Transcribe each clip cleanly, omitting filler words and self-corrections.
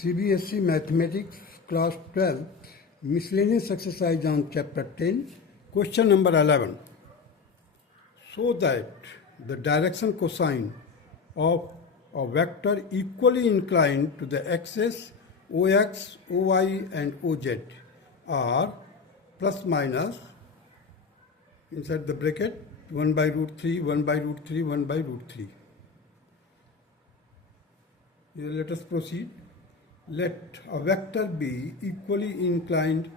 CBSE Mathematics Class 12 Miscellaneous Exercise on Chapter 10 Question number 11. So that the direction cosine of a vector equally inclined to the axes OX, OY and OZ are plus minus inside the bracket 1 by root 3, 1 by root 3, 1 by root 3. Here let us proceed. Let a vector be equally inclined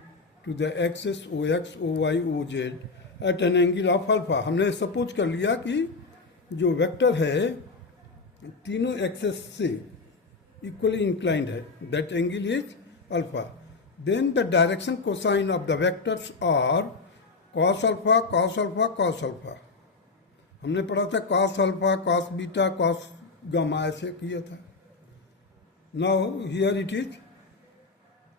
to the axis OX, OY, OZ at an angle of alpha. हमने suppose कर लिया कि जो vector है तीनों axes से equally inclined है, that angle is alpha. Then the direction cosine of the vectors are cos alpha, cos alpha, cos alpha. हमने पढ़ा था cos alpha, cos beta, cos gamma, ऐसे किया था. Now here it is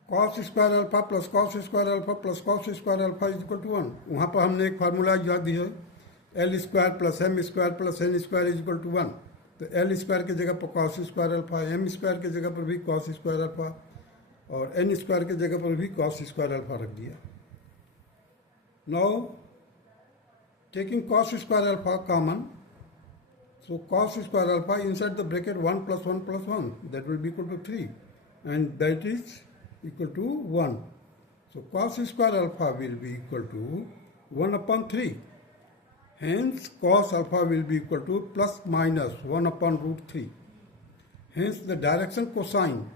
cos square alpha plus cos square alpha plus cos square alpha is equal to 1. वहाँ पर हमने एक फार्मूला याद दिया है L square plus M square plus N square is equal to 1. तो L स्क्वायर की जगह पर cos square alpha, M square की जगह पर भी cos स्क्वायर अल्फा और N स्क्वायर की जगह पर भी cos स्क्वायर अल्फा रख दिया. Now taking cos square alpha common, so cos square alpha inside the bracket 1 plus 1 plus 1, that will be equal to 3 and that is equal to 1. So cos square alpha will be equal to 1 upon 3. Hence cos alpha will be equal to plus minus 1 upon root 3. Hence the direction cosine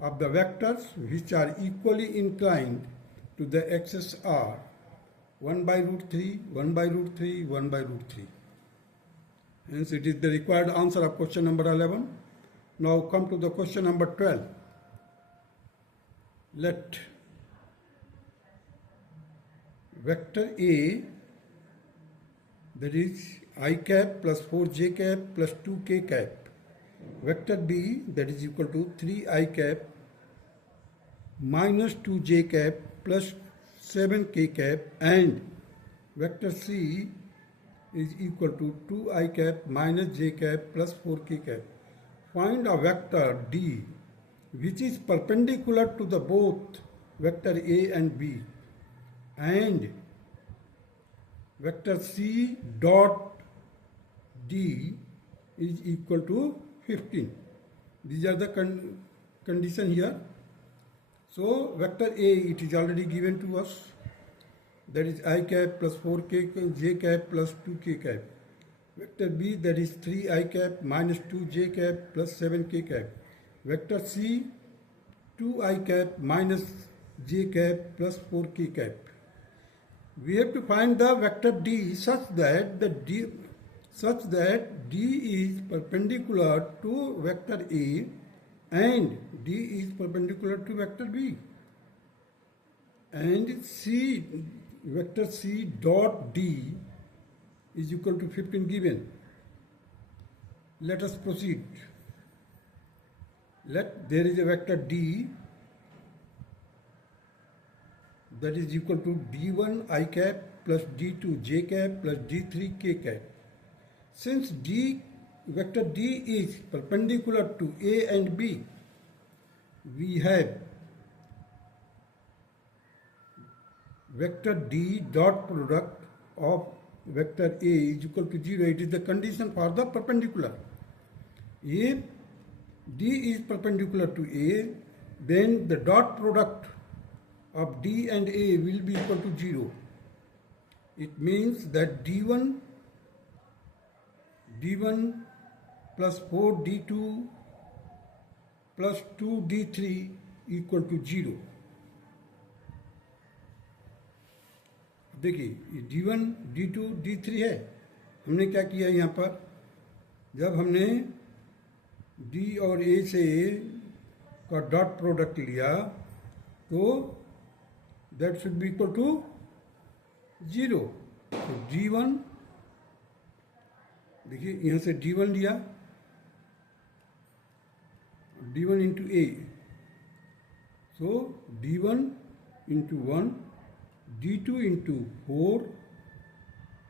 of the vectors which are equally inclined to the axis are 1 by root 3, 1 by root 3, 1 by root 3. Hence it is the required answer of question number 11. Now come to the question number 12. Let vector A, that is I cap plus 4j cap plus 2k cap, vector B, that is equal to 3i cap minus 2j cap plus 7k cap, and vector C is equal to 2i cap minus j cap plus 4k cap. Find a vector D which is perpendicular to the both vector A and B and vector C dot D is equal to 15. These are the condition here. So vector A, it is already given to us, that is I cap plus 4k j cap plus 2k cap. Vector B, that is 3i cap minus 2j cap plus 7k cap. Vector C, 2i cap minus j cap plus 4k cap. We have to find the vector D such that D is perpendicular to vector A and D is perpendicular to vector B, and C, vector C dot D is equal to 15 given. Let us proceed. There is a vector D that is equal to D1 I cap plus D2 j cap plus D3 k cap. Since vector D is perpendicular to A and B, we have vector D dot product of vector A is equal to 0. It is the condition for the perpendicular. If D is perpendicular to A, then the dot product of D and A will be equal to 0. It means that D1 plus 4D2 plus 2D3 equal to 0. देखिए D1, D2, D3 है. हमने क्या किया यहाँ पर, जब हमने D और A से का डॉट प्रोडक्ट लिया तो that should be equal to 0. तो D1, देखिए यहाँ से D1 लिया, D1 into A, so D1 into 1, D2 into 4,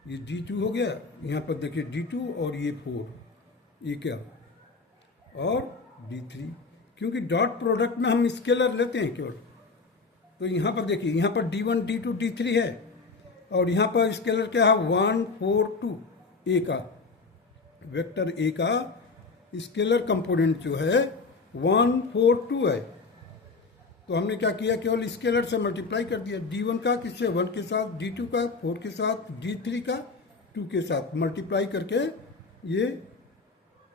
ये D2 हो गया. यहाँ पर देखिए D2 और ये 4, ये क्या, और D3. क्योंकि डॉट प्रोडक्ट में हम स्केलर लेते हैं केवल। तो यहाँ पर देखिए, यहाँ पर D1 D2 D3 है, और यहाँ पर स्केलर क्या है 1 4 2 ए का, वेक्टर ए का स्केलर कंपोनेंट जो है 1 4 2 है। तो हमने क्या किया, केवल स्केलर से मल्टीप्लाई कर दिया। D1 का किससे 1 के साथ, D2 का 4 के साथ, D3 का 2 के साथ मल्टीप्लाई करके ये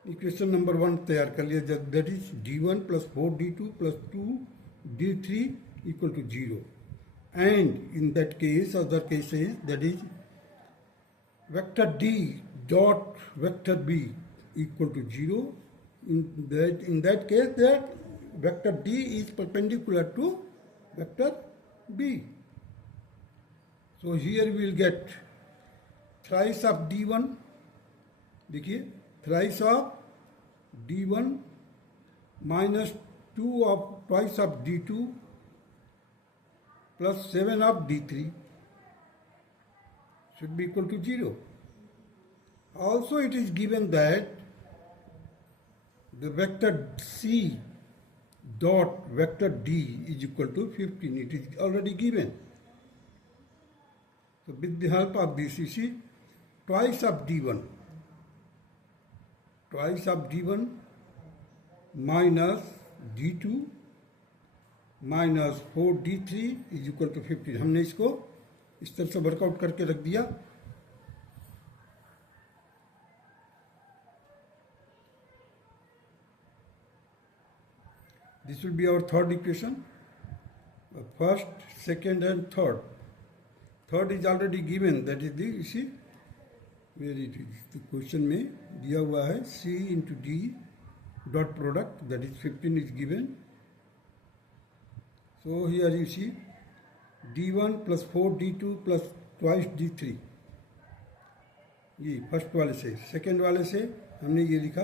इक्वेशन नंबर 1 तैयार कर लिया, that is D1 plus 4D2 plus 2D3 equal to 0। And in that case, other cases, that is vector D dot vector B equal to 0. In that case, that vector D is perpendicular to vector B. So here we will get thrice of D1. देखिए, thrice of D1 minus 2 of twice of D2 plus 7 of D3 should be equal to 0. Also, it is given that the vector C dot vector D is equal to 15. It is already given. So, with the help of this, you see, twice of D1 minus D2 minus 4D3 is equal to 15. हमने इसको इस तरह से workout करके रख दिया। This will be our third equation. First, second and third. Third is already given, that is the, you see, where it is. The question में दिया हुआ है C into D dot product, that is 15 is given. So here you see D1 plus 4D2 plus twice D3. ये first वाले से, second वाले से हमने ये लिखा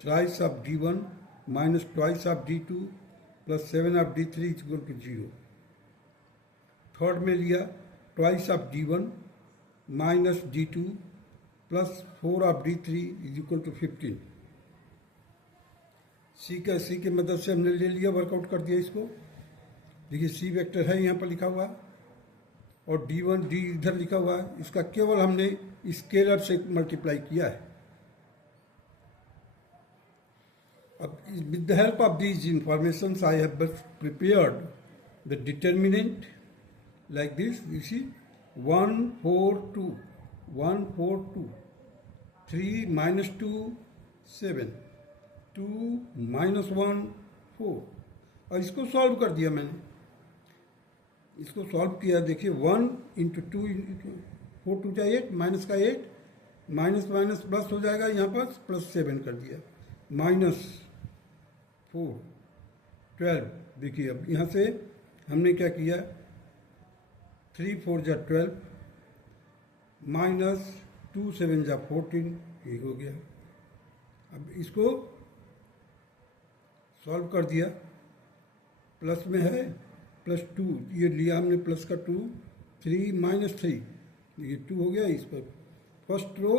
ट्राइस of D1 minus twice of D2 plus 7 of D3 is equal to 0. Third में लिया twice of D1 minus D2 plus 4 of D3 is equal to 15. C के मदद से हमने ले लिया, वर्कआउट कर दिया इसको। देखिए C वेक्टर है यहाँ पर लिखा हुआ, और D1 D इधर लिखा हुआ है, इसका केवल हमने स्केलर से मल्टीप्लाई किया है। With the help of these informations, I have prepared the determinant like this. You see, 1 4 2 1 4 2 3 minus 2 7 2 minus 1 4, और इसको सॉल्व कर दिया मैंने। इसको सॉल्व किया, देखिए 1 इंटू 2 4 2 जा 8, माइनस का 8, माइनस माइनस प्लस हो जाएगा, यहाँ पर प्लस 7 कर दिया, माइनस 4 12। देखिए अब यहाँ से हमने क्या किया, 3 4 जा 12 माइनस 2 7 जा 14, ये हो गया। अब इसको सॉल्व कर दिया, प्लस में है प्लस 2, ये लिया हमने प्लस का 2, 3 माइनस 3, ये 2 हो गया। इस पर फर्स्ट रो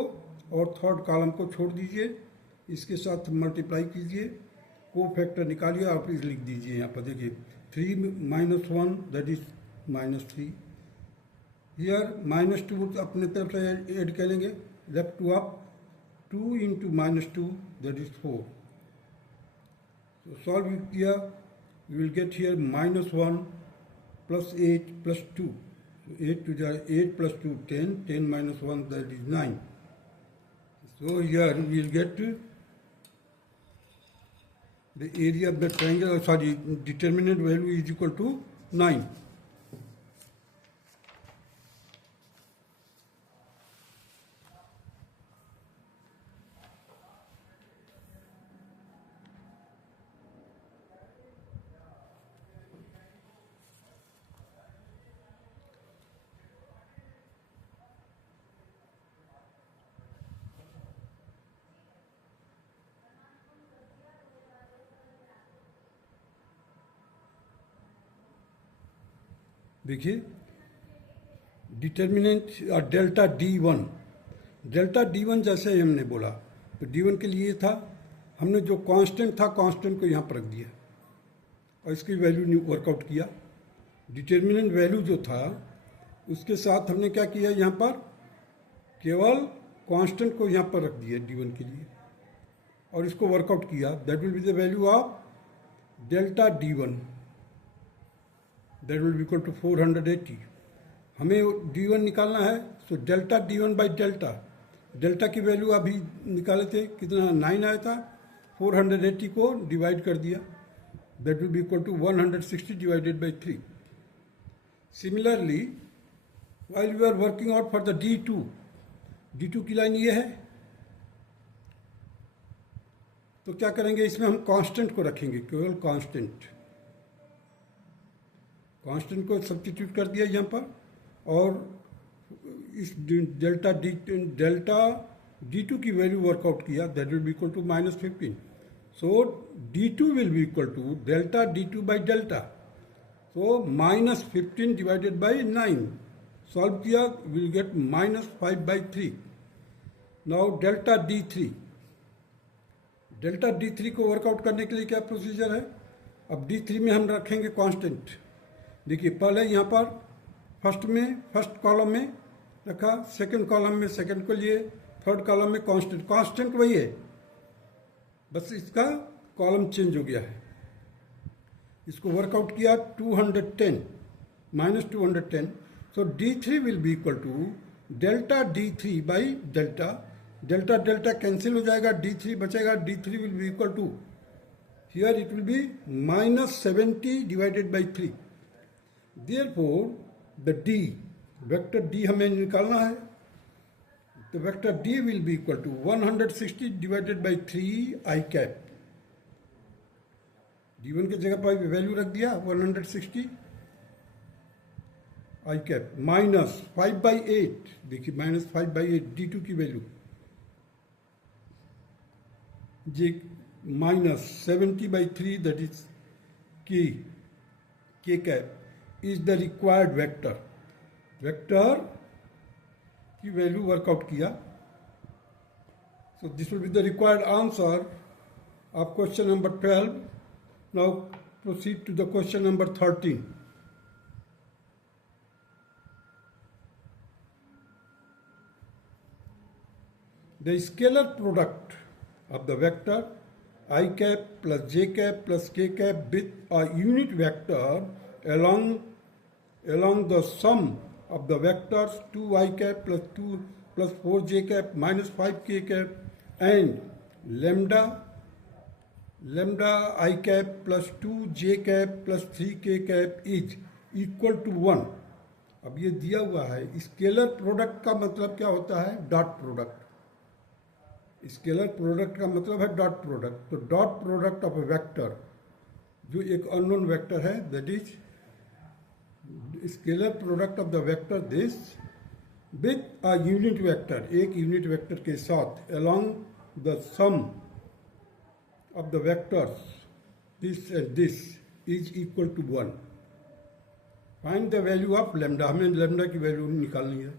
और थर्ड कॉलम को छोड़ दीजिए, इसके साथ मल्टीप्लाई कीजिए, को फैक्टर निकालिए, आप इस लिख दीजिए यहाँ पर। देखिए 3 minus 1 that is minus 3, here minus 2 अपने तरफ से ऐड करेंगे, left to up, 2 into minus 2 that is 4। तो सॉल्व किया, you will get here minus 1 plus 8 plus 2, 8 टू जा 8 plus 2 10, 10 minus 1 that is 9। So here we will get the area of the triangle, determinant value is equal to 9. देखिए determinant और delta D1 जैसे ही हमने बोला, तो D1 के लिए था हमने जो कांस्टेंट था कांस्टेंट को यहाँ पर रख दिया और इसकी वैल्यू वर्कआउट किया। डिटर्मिनेंट वैल्यू जो था उसके साथ हमने क्या किया, यहाँ पर केवल कांस्टेंट को यहाँ पर रख दिया d1 के लिए और इसको वर्कआउट किया। That will be the value of delta d1, that will be equal to 480। हमें d1 निकालना है, so delta d1 by delta, delta की वैल्यू अभी निकाले थे, कितना 9 आया था, 480 को डिवाइड कर दिया, that will be equal to 160 divided by 3। Similarly while we are working out for the D2 की लाइन ये है, तो क्या करेंगे, इसमें हम कांस्टेंट को रखेंगे, केवल कांस्टेंट को सब्स्टिट्यूट कर दिया यहाँ पर और इस डेल्टा D2 की वैल्यू वर्कआउट किया, that will be equal to -15। So D2 will be equal to delta D2 by delta, so -15 divided by 9। Solve किया, will get -5/3। Now delta D3 को वर्कआउट करने के लिए क्या प्रोसीजर है, अब D3 में हम रखेंगे कांस्टेंट। देखिए पहले यहाँ पर फर्स्ट कॉलम में रखा, सेकंड कॉलम में सेकंड को लिए, थर्ड कॉलम में कांस्टेंट वही है, बस इसका कॉलम चेंज हो गया है। इसको वर्कआउट किया, 210 -210, so D3 will be equal to delta D3 by delta cancel हो जाएगा, D3 बचेगा, D3 will be equal to, here it will be -70 divided by 3। Therefore the D, vector D हमें निकालना है, तो vector D will be equal to 160 divided by 3 I cap. D1 की जगह पर वैल्यू रख दिया 160 I कैप -5/8। देखिए -5/8 D2 की वैल्यू, ये -70/3 that is K cap is the required vector की वैल्यू वर्कआउट किया। So this will be the required answer of question number 12। Now proceed to the question number 13। The scalar product of the vector I cap plus j cap plus k cap with a unit vector along the sum of the vectors 2i cap plus 4j cap minus 5k cap and lambda I cap plus 2j cap plus 3k cap is equal to 1। अब ये दिया हुआ है, scalar product का मतलब क्या होता है, डॉट प्रोडक्ट। स्केलर प्रोडक्ट का मतलब है डॉट प्रोडक्ट, तो dot product of a vector जो एक अननोन वेक्टर है, that is scalar product of the vector this with a unit vector, एक यूनिट वेक्टर के साथ, along the sum of the vectors this and this is equal to 1। Find the value of lambda, हमें lambda की वैल्यू निकालनी है।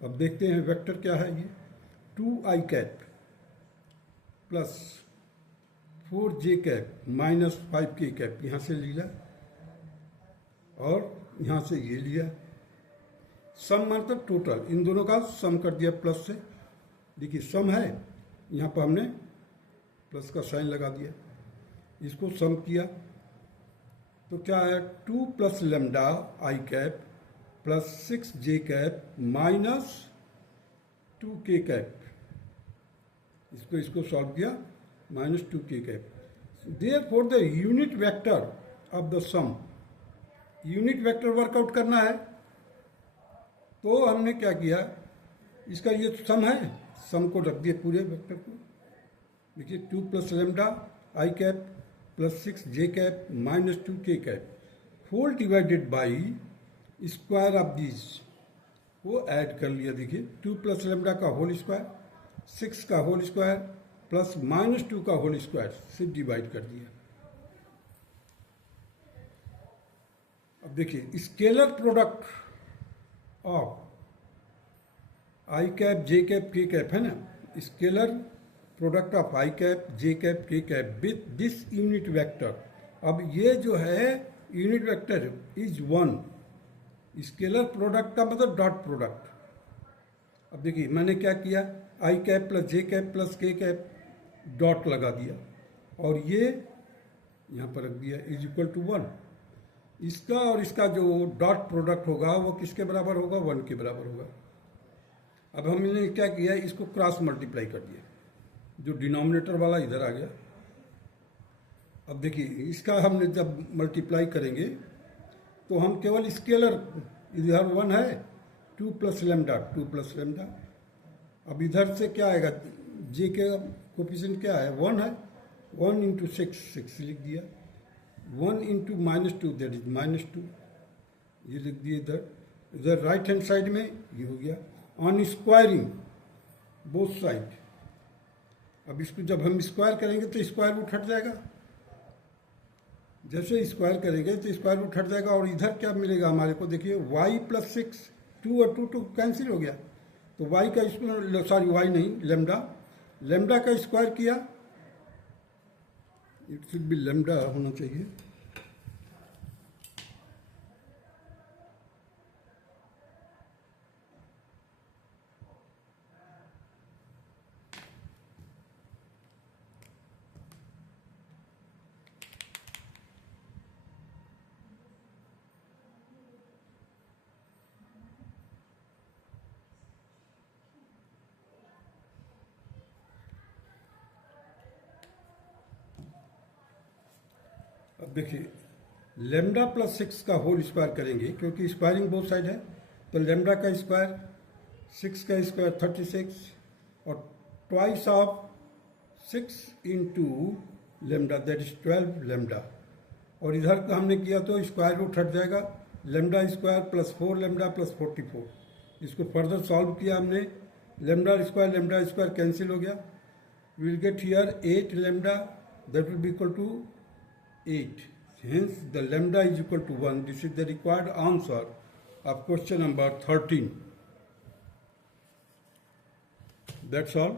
अब देखते हैं वेक्टर क्या है, ये 2i cap plus 4j cap minus 5k cap, यहाँ से लिया और यहाँ से ये लिया, सम मतलब टोटल, इन दोनों का सम कर दिया प्लस से। देखिए सम है, यहाँ पर हमने प्लस का साइन लगा दिया, इसको सम किया तो क्या है, 2 plus lambda i cap plus 6j cap minus 2k cap, इसको सॉल्व किया, -2k cap. Therefore the unit vector of the sum, unit vector work out करना है, तो हमने क्या किया, इसका ये सम है, सम को रख दिए पूरे वेक्टर को। देखिए 2 plus lambda i cap plus 6j cap minus 2k cap whole divided by square of this, वो ऐड कर लिया। देखिए 2 प्लस लेमडा का होल स्क्वायर, 6 का होल स्क्वायर प्लस -2 का होल स्क्वायर से डिवाइड कर दिया। अब देखिए scalar product of I cap J cap K cap है ना, scalar product of I cap J cap K cap with this unit vector. अब ये जो है unit vector is 1। Scalar product का मतलब डॉट प्रोडक्ट। अब देखिए मैंने क्या किया, I cap plus J cap plus K cap dot लगा दिया और ये यहाँ पर रख दिया इज इक्वल टू 1। इसका और इसका जो डॉट प्रोडक्ट होगा वो किसके बराबर होगा, 1 के बराबर होगा। अब हमने क्या किया, इसको क्रॉस मल्टीप्लाई कर दिया, जो डिनोमिनेटर वाला इधर आ गया। अब देखिए इसका हमने जब मल्टीप्लाई करेंगे तो हम केवल स्केलर, इधर 1 है 2 प्लस लेमडा 2 प्लस लेमडा। अब इधर से क्या आएगा, जे के कोफिशिएंट क्या है 1 है, 1 इंटू 6 लिख दिया, 1 इंटू -2 दैट इज -2 ये लिख दिए इधर। इधर राइट हैंड साइड में ये हो गया ऑन स्क्वायरिंग बोथ साइड। अब इसको जब हम स्क्वायर करेंगे तो स्क्वायर रूट हट जाएगा, जैसे स्क्वायर करेंगे तो स्क्वायर रूट हट जाएगा और इधर क्या मिलेगा हमारे को, देखिए y प्लस 6, 2 और 2 कैंसिल हो गया, तो y का स्क्वायर, सॉरी y नहीं लेमडा का स्क्वायर किया, इट शुड बी लेमडा होना चाहिए। अब देखिए लेमडा प्लस 6 का होल स्क्वायर करेंगे क्योंकि स्क्वायरिंग बोथ साइड है, तो लेमडा का स्क्वायर 6 का स्क्वायर 36 और twice of 6 into lambda that is 12 lambda. और इधर का हमने किया तो स्क्वायर रूट हट जाएगा, lambda square plus 4 lambda plus 44। इसको फर्दर सॉल्व किया हमने, लेमडा स्क्वायर कैंसिल हो गया, will get here 8 lambda that will be equal to 8. Hence, the lambda is equal to 1. This is the required answer of question number 13. That's all.